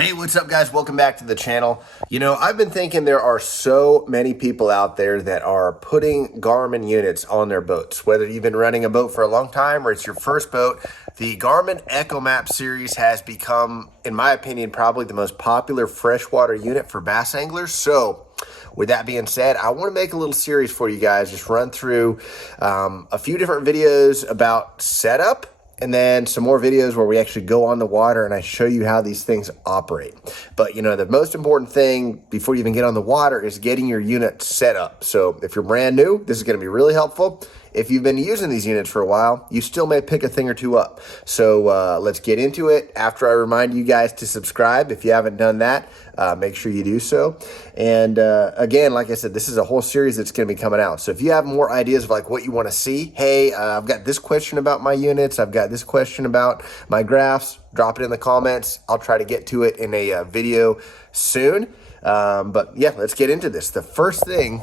Hey, what's up guys? Welcome back to the channel. You know, I've been thinking there are so many people out there that are putting Garmin units on their boats. Whether you've been running a boat for a long time or it's your first boat, the Garmin Echomap series has become, in my opinion, probably the most popular freshwater unit for bass anglers. So with that being said, I want to make a little series for you guys, just run through a few different videos about setup, and then some more videos where we actually go on the water and I show you how these things operate. But you know, the most important thing before you even get on the water is getting your unit set up. So if you're brand new, this is going to be really helpful. If you've been using these units for a while, you still may pick a thing or two up. So let's get into it. After I remind you guys to subscribe, if you haven't done that, make sure you do so. And again, like I said, this is a whole series that's going to be coming out. So if you have more ideas of like what you want to see, hey, I've got this question about my units, I've got this question about my graphs, drop it in the comments. I'll try to get to it in a video soon. But yeah, let's get into this. The first thing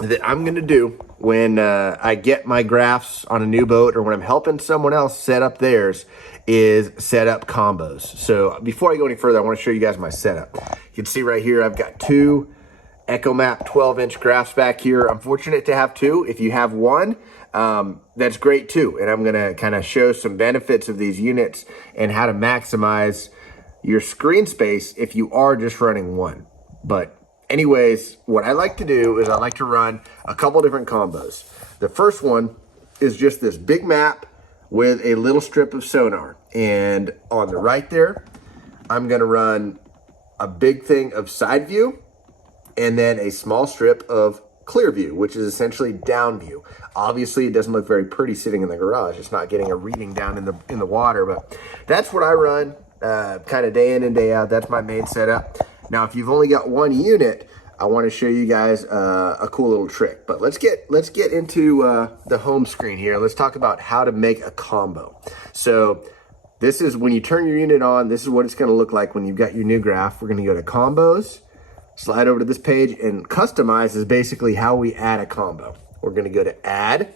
that I'm going to do when I get my graphs on a new boat or when I'm helping someone else set up theirs is set up combos. So before I go any further, I want to show you guys my setup. You can see right here, I've got two Echomap 12-inch graphs back here. I'm fortunate to have two. If you have one, that's great too. And I'm going to kind of show some benefits of these units and how to maximize your screen space if you are just running one. But anyways, what I like to do is I like to run a couple different combos. The first one is just this big map with a little strip of sonar. And on the right there, I'm gonna run a big thing of side view and then a small strip of clear view, which is essentially down view. Obviously, it doesn't look very pretty sitting in the garage. It's not getting a reading down in the water, but that's what I run kind of day in and day out. That's my main setup. Now, if you've only got one unit, I want to show you guys a cool little trick. But let's get into the home screen here. Let's talk about how to make a combo. So this is when you turn your unit on, this is what it's going to look like when you've got your new graph. We're going to go to combos, slide over to this page, and customize is basically how we add a combo. We're going to go to add,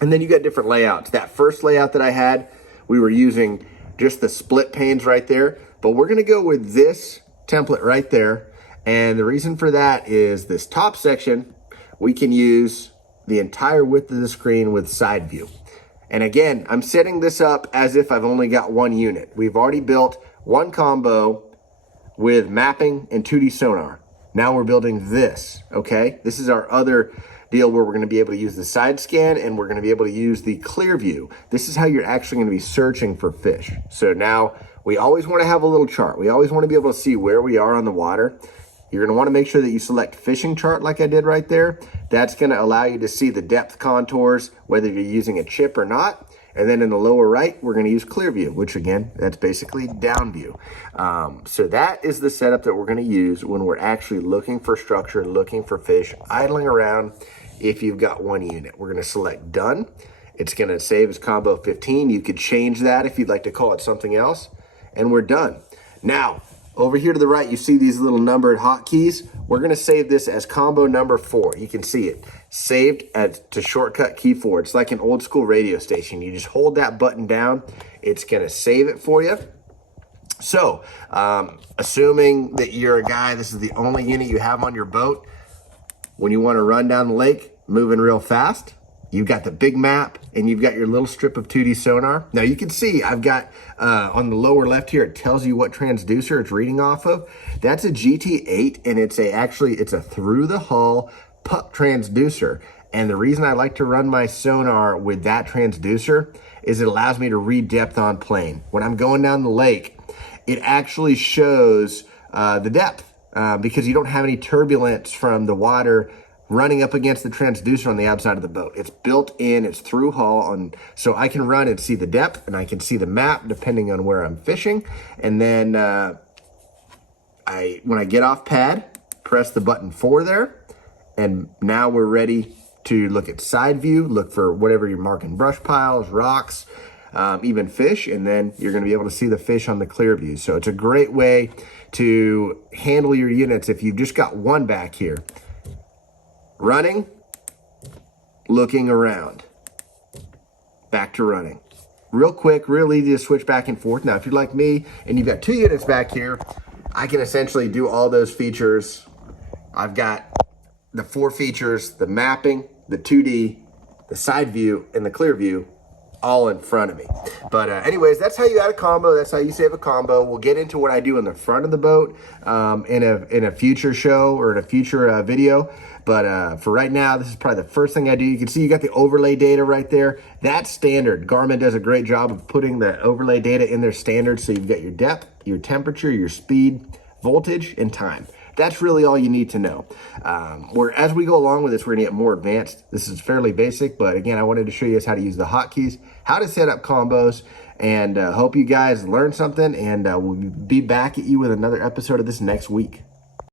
and then you got different layouts. That first layout that I had, we were using just the split panes right there, but we're going to go with this template right there. And the reason for that is this top section, we can use the entire width of the screen with side view. And again, I'm setting this up as if I've only got one unit. We've already built one combo with mapping and 2D sonar. Now we're building this, okay? This is our other deal where we're gonna be able to use the side scan and we're gonna be able to use the clear view. This is how you're actually gonna be searching for fish. So now we always wanna have a little chart. We always wanna be able to see where we are on the water. You're gonna wanna make sure that you select fishing chart like I did right there. That's gonna allow you to see the depth contours, whether you're using a chip or not. And then in the lower right, we're gonna use clear view, which again, that's basically down view. So that is the setup that we're gonna use when we're actually looking for structure, looking for fish, idling around if you've got one unit. We're gonna select done. It's gonna save as combo 15. You could change that if you'd like to call it something else, and we're done. Now, over here to the right, you see these little numbered hotkeys. We're gonna save this as combo number 4. You can see it saved to shortcut key 4. It's like an old school radio station. You just hold that button down, it's gonna save it for you. So, assuming that you're a guy, this is the only unit you have on your boat, when you wanna run down the lake, moving real fast, you've got the big map and you've got your little strip of 2D sonar. Now you can see I've got on the lower left here, it tells you what transducer it's reading off of. That's a GT8 and it's a through the hull puck transducer. And the reason I like to run my sonar with that transducer is it allows me to read depth on plane. When I'm going down the lake, it actually shows the depth because you don't have any turbulence from the water running up against the transducer on the outside of the boat. It's built in, it's through hull, so I can run and see the depth and I can see the map depending on where I'm fishing. And then when I get off pad, press the button 4 there, and now we're ready to look at side view, look for whatever you're marking, brush piles, rocks, even fish, and then you're gonna be able to see the fish on the clear view. So it's a great way to handle your units if you've just got one back here. Running, looking around, back to running, real quick, real easy to switch back and forth. Now, if you're like me and you've got 2 units back here, I can essentially do all those features. I've got the 4 features, the mapping, the 2D, the side view, and the clear view all in front of me. But anyways, that's how you add a combo. That's how you save a combo. We'll get into what I do in the front of the boat in a future show or in a future video. But for right now, this is probably the first thing I do. You can see you got the overlay data right there. That's standard. Garmin does a great job of putting the overlay data in their standard. So you've got your depth, your temperature, your speed, voltage, and time. That's really all you need to know. As we go along with this, we're gonna get more advanced. This is fairly basic, but again, I wanted to show you guys how to use the hotkeys, how to set up combos, and hope you guys learned something, and we'll be back at you with another episode of this next week.